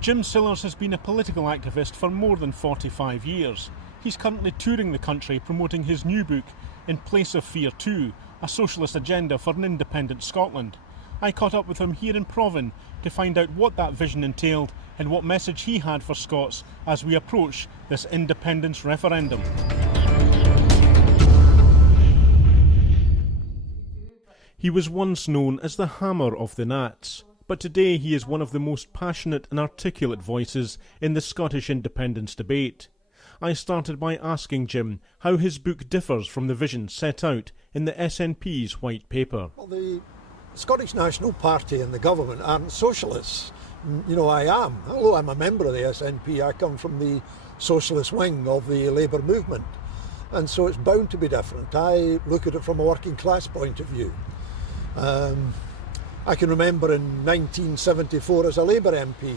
Jim Sillars has been a political activist for more than 45 years. He's currently touring the country promoting his new book, In Place of Fear 2, a socialist agenda for an independent Scotland. I caught up with him here in Provan to find out what that vision entailed and what message he had for Scots as we approach this independence referendum. He was once known as the Hammer of the Nats, but today he is one of the most passionate and articulate voices in the Scottish independence debate. I started by asking Jim how his book differs from the vision set out in the SNP's white paper. Well, the Scottish National Party and the government aren't socialists. You know, I am. Although I'm a member of the SNP, I come from the socialist wing of the Labour movement. And so it's bound to be different. I look at it from a working class point of view. I can remember in 1974 as a Labour MP,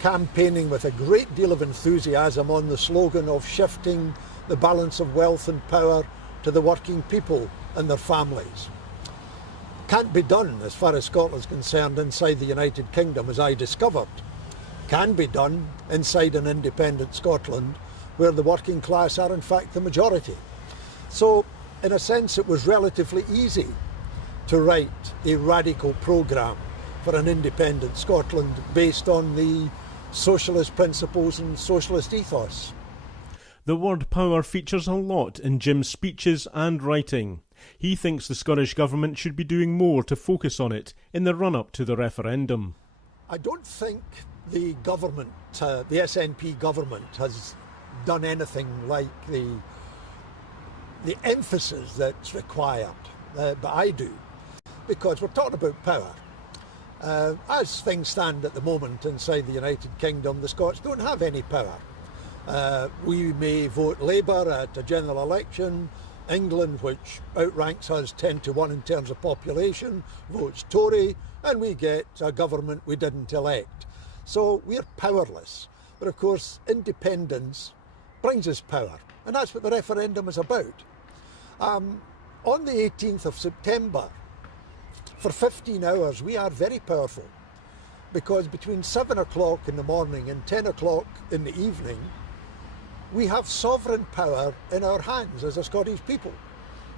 campaigning with a great deal of enthusiasm on the slogan of shifting the balance of wealth and power to the working people and their families. Can't be done, as far as Scotland's concerned, inside the United Kingdom, as I discovered. Can be done inside an independent Scotland, where the working class are in fact the majority. So, in a sense, it was relatively easy to write a radical programme for an independent Scotland based on the socialist principles and socialist ethos. The word power features a lot in Jim's speeches and writing. He thinks the Scottish Government should be doing more to focus on it in the run-up to the referendum. I don't think the government, the SNP government, has done anything like the emphasis that's required, but I do, because we're talking about power. As things stand at the moment inside the United Kingdom, the Scots don't have any power. We may vote Labour at a general election. England, which outranks us 10-1 in terms of population, votes Tory, and we get a government we didn't elect. So we're powerless. But of course, independence brings us power, and that's what the referendum is about. On the 18th of September, for 15 hours, we are very powerful, because between 7 o'clock in the morning and 10 o'clock in the evening, we have sovereign power in our hands as a Scottish people.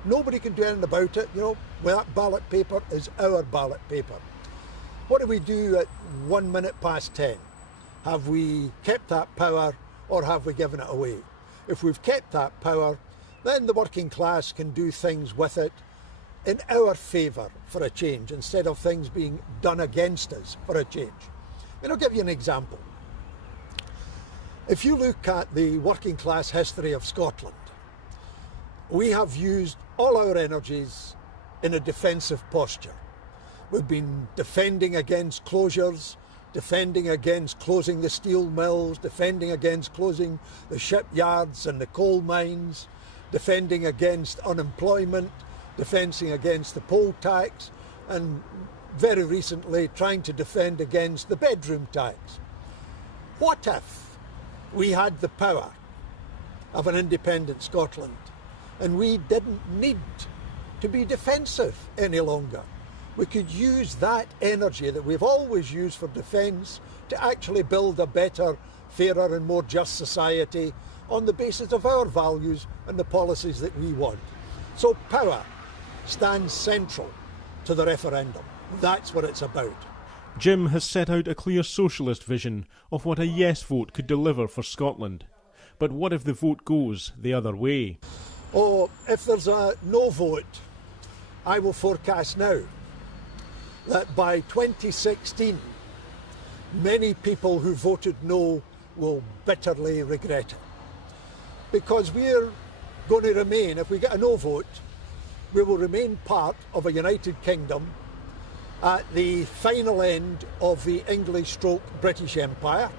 Nobody can do anything about it. You know, that ballot paper is our ballot paper. What do we do at 1 minute past 10? Have we kept that power, or have we given it away? If we've kept that power, then the working class can do things with it in our favour for a change, instead of things being done against us for a change. And I'll give you an example. If you look at the working class history of Scotland, we have used all our energies in a defensive posture. We've been defending against closures, defending against closing the steel mills, defending against closing the shipyards and the coal mines, defending against unemployment, defending against the poll tax, and very recently trying to defend against the bedroom tax. What if we had the power of an independent Scotland and we didn't need to be defensive any longer? We could use that energy that we've always used for defence to actually build a better, fairer and more just society on the basis of our values and the policies that we want. So power stands central to the referendum. That's what it's about. Jim has set out a clear socialist vision of what a yes vote could deliver for Scotland. But what if the vote goes the other way? Oh, if there's a no vote, I will forecast now that by 2016, many people who voted no will bitterly regret it. Because we're going to remain, if we get a no vote, we will remain part of a United Kingdom at the final end of the English/British Empire.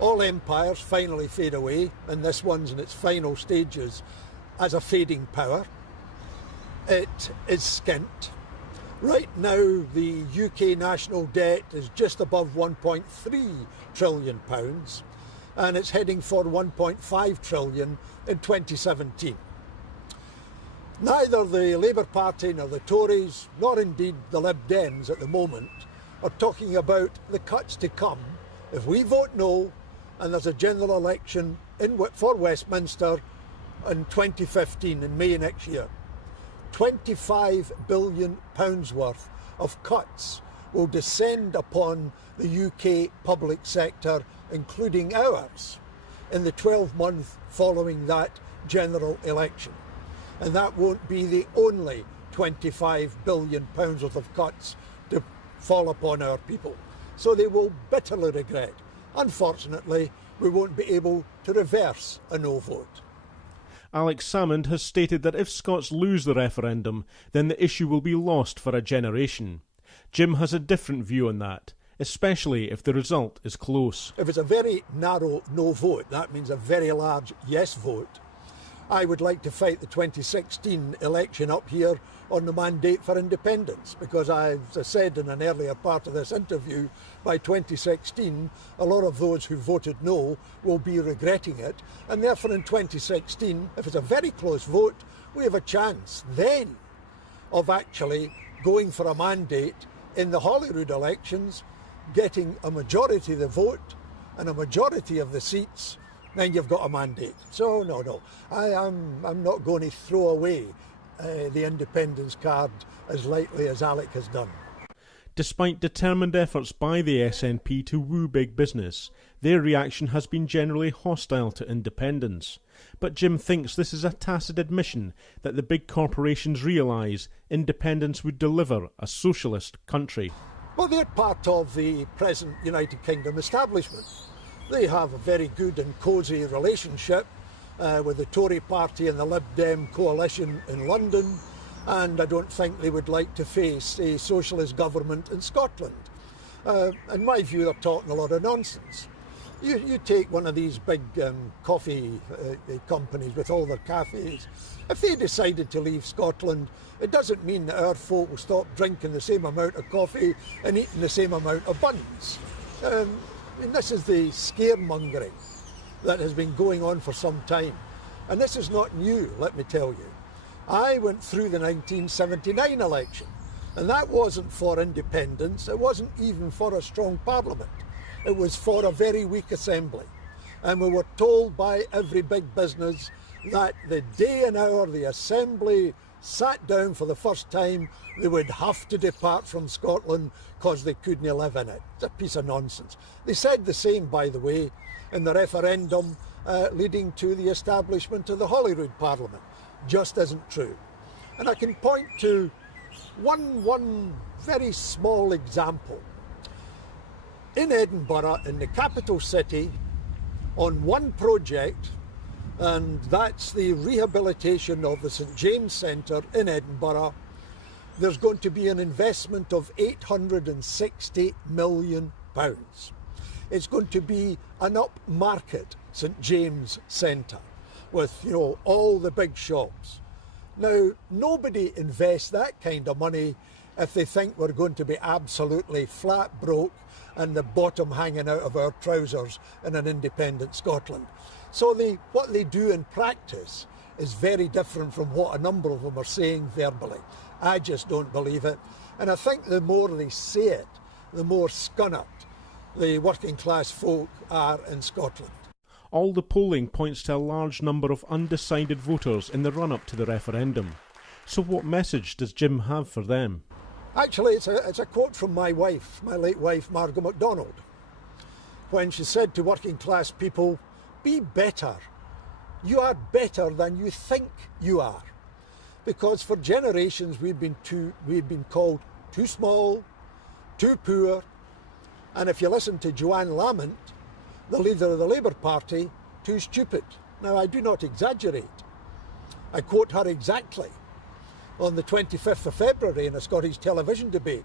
All empires finally fade away, and this one's in its final stages as a fading power. It is skint. Right now, the UK national debt is just above £1.3 trillion, and it's heading for 1.5 trillion in 2017. Neither the Labour Party nor the Tories, nor indeed the Lib Dems at the moment, are talking about the cuts to come If we vote no, and there's a general election for Westminster in 2015, in May next year, £25 billion worth of cuts will descend upon the UK public sector, including ours, in the 12 months following that general election. And that won't be the only £25 billion worth of cuts to fall upon our people. So they will bitterly regret. Unfortunately, we won't be able to reverse a no vote. Alex Salmond has stated that if Scots lose the referendum, then the issue will be lost for a generation. Jim has a different view on that, especially if the result is close. If it's a very narrow no vote, that means a very large yes vote. I would like to fight the 2016 election up here on the mandate for independence, because as I said in an earlier part of this interview, by 2016 a lot of those who voted no will be regretting it, and therefore in 2016, if it's a very close vote, we have a chance then of actually going for a mandate in the Holyrood elections, getting a majority of the vote and a majority of the seats, then you've got a mandate. So no, I'm not going to throw away the independence card as lightly as Alec has done. Despite determined efforts by the SNP to woo big business, their reaction has been generally hostile to independence. But Jim thinks this is a tacit admission that the big corporations realise independence would deliver a socialist country. Well, they're part of the present United Kingdom establishment. They have a very good and cosy relationship with the Tory party and the Lib Dem coalition in London, and I don't think they would like to face a socialist government in Scotland. In my view, they're talking a lot of nonsense. You take one of these big coffee companies with all their cafes. If they decided to leave Scotland, it doesn't mean that our folk will stop drinking the same amount of coffee and eating the same amount of buns. This is the scaremongering that has been going on for some time. And this is not new, let me tell you. I went through the 1979 election, and that wasn't for independence, it wasn't even for a strong parliament. It was for a very weak assembly. And we were told by every big business that the day and hour the assembly sat down for the first time, they would have to depart from Scotland because they couldn't live in it. It's a piece of nonsense. They said the same, by the way, in the referendum leading to the establishment of the Holyrood Parliament. Just isn't true. And I can point to one very small example. In Edinburgh, in the capital city, on one project, and that's the rehabilitation of the St James Centre in Edinburgh, there's going to be an investment of £860 million. It's going to be an upmarket St James Centre with, all the big shops. Now, nobody invests that kind of money if they think we're going to be absolutely flat broke and the bottom hanging out of our trousers in an independent Scotland. So what they do in practice is very different from what a number of them are saying verbally. I just don't believe it. And I think the more they say it, the more scunnered the working class folk are in Scotland. All the polling points to a large number of undecided voters in the run-up to the referendum. So what message does Jim have for them? Actually, it's a quote from my wife, my late wife, Margaret MacDonald, when she said to working class people, be better. You are better than you think you are. Because for generations we've been called too small, too poor, and if you listen to Joanne Lamont, the leader of the Labour Party, too stupid. Now, I do not exaggerate. I quote her exactly on the 25th of February in a Scottish television debate,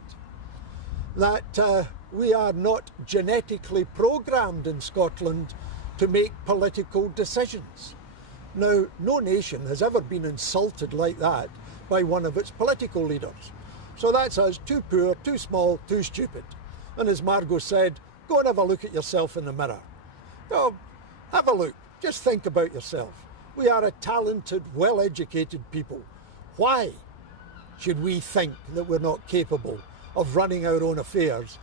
that we are not genetically programmed in Scotland to make political decisions. Now, no nation has ever been insulted like that by one of its political leaders. So that's us, too poor, too small, too stupid. And as Margot said, go and have a look at yourself in the mirror. Go, have a look, just think about yourself. We are a talented, well-educated people. Why should we think that we're not capable of running our own affairs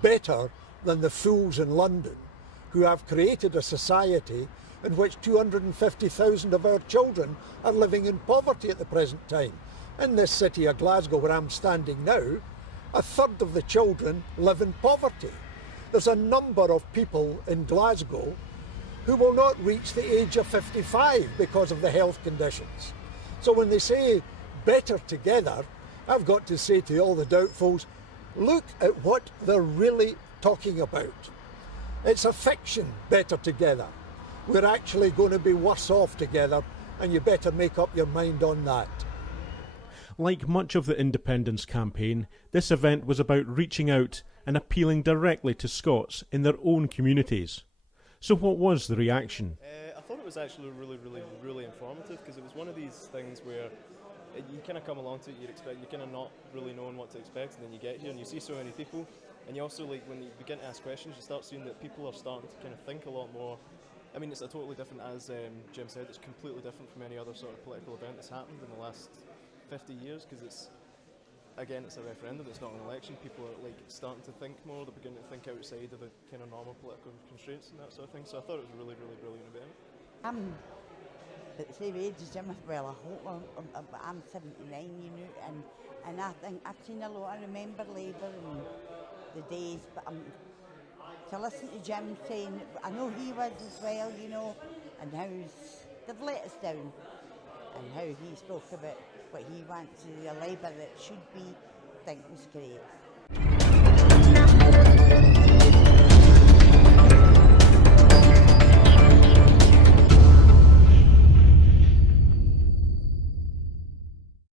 better than the fools in London who have created a society in which 250,000 of our children are living in poverty at the present time. In this city of Glasgow, where I'm standing now, a third of the children live in poverty. There's a number of people in Glasgow who will not reach the age of 55 because of the health conditions. So when they say better together, I've got to say to all the doubtfuls, look at what they're really talking about. It's a fiction, better together. We're actually going to be worse off together, and you better make up your mind on that. Like much of the independence campaign, this event was about reaching out and appealing directly to Scots in their own communities. So what was the reaction? I thought it was actually really informative, because it was one of these things where you kind of come along to it, you're kind of not really knowing what to expect, and then you get here and you see so many people, and you also, like, when you begin to ask questions, you start seeing that people are starting to kind of think a lot more. I mean, it's a totally different, as Jim said, it's completely different from any other sort of political event that's happened in the last 50 years, because it's a referendum, it's not an election. People are, like, starting to think more, they're beginning to think outside of the kind of normal political constraints and that sort of thing, so I thought it was a really brilliant event. I'm at the same age as Jim, well, I hope I'm 79, you know, and I think I've seen a lot. I remember Labour and the days, but to listen to Jim saying, I know he was as well, you know, and how they've let us down, and how he spoke about what he wants to the Labour that should be, I think was great.